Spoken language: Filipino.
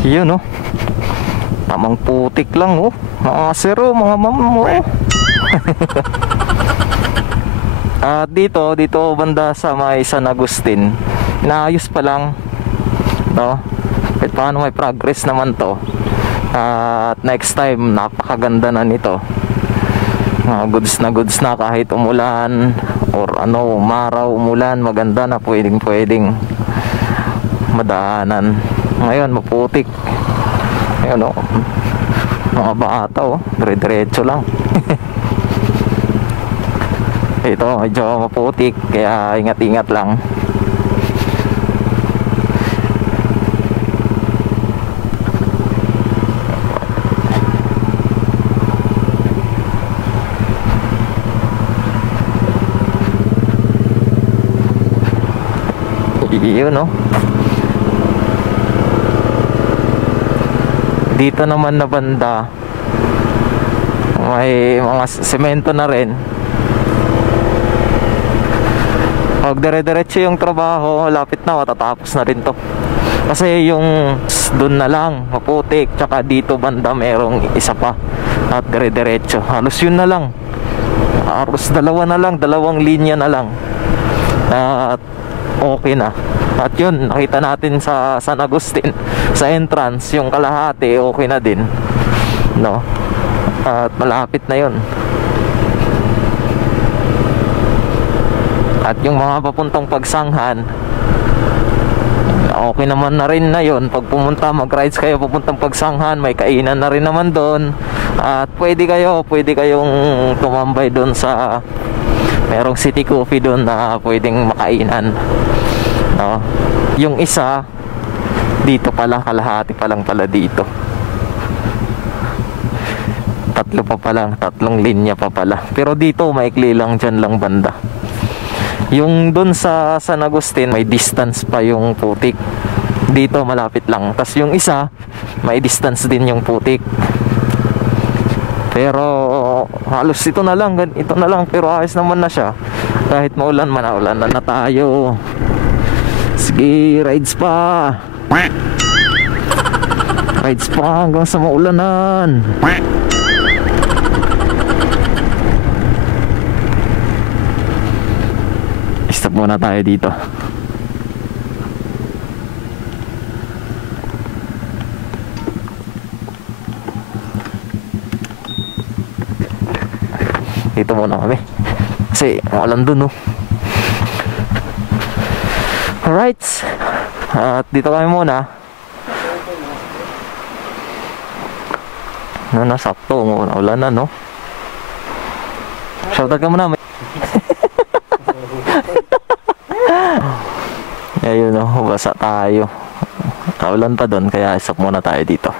Yun oh. Tamang putik lang oh. Mga sir oh, mga ma'am oh. At dito banda sa may San Agustin, inaayos pa lang, no? Kahit paano may progress naman to. At next time, napakaganda na nito. Goods na kahit umulan or ano, umaraw, umulan, maganda na, pwedeng madaanan. Ngayon maputik. Ayun oh, mga bata oh, dire-diretso lang. Ito medyo maputik, kaya ingat-ingat lang. Yun no. Dito naman na banda may mga semento na rin. Pag dire-diretso yung trabaho, lapit na matatapos na rin to. Kasi yung dun na lang maputik, tsaka dito banda merong isa pa at dire-diretso. Halos yun na lang. Halos dalawang linya na lang. At okay na. At yun, nakita natin sa San Agustin, sa entrance, yung kalahati okay na din, no? At malapit na yun. At yung mga papuntang Pagsanghan, okay naman na rin na yun. Pag pumunta, mag-rides kayo papuntang Pagsanghan, may kainan na rin naman doon. At pwede kayong tumambay doon sa merong City Coffee doon na pwedeng makainan, no? Yung isa dito pala, kalahati pa lang pala dito. Tatlo pa pala, tatlong linya pa pala. Pero dito maikli lang, dyan lang banda. Yung dun sa San Agustin, may distance pa yung putik. Dito malapit lang. Tas yung isa, may distance din yung putik. Pero halos ito na lang, pero ayos naman na siya. Kahit maulan man, ulan na tayo. Sige, rides pa. Rides pa hanggang sa maulanan. Stop muna tayo dito. Dito muna kami kasi maulan dun oh. Alright, at dito kami muna. Sakto, maulan na no. Shoutout ka muna. Ayun no, basa tayo. Kaulan pa doon, kaya stop muna tayo dito.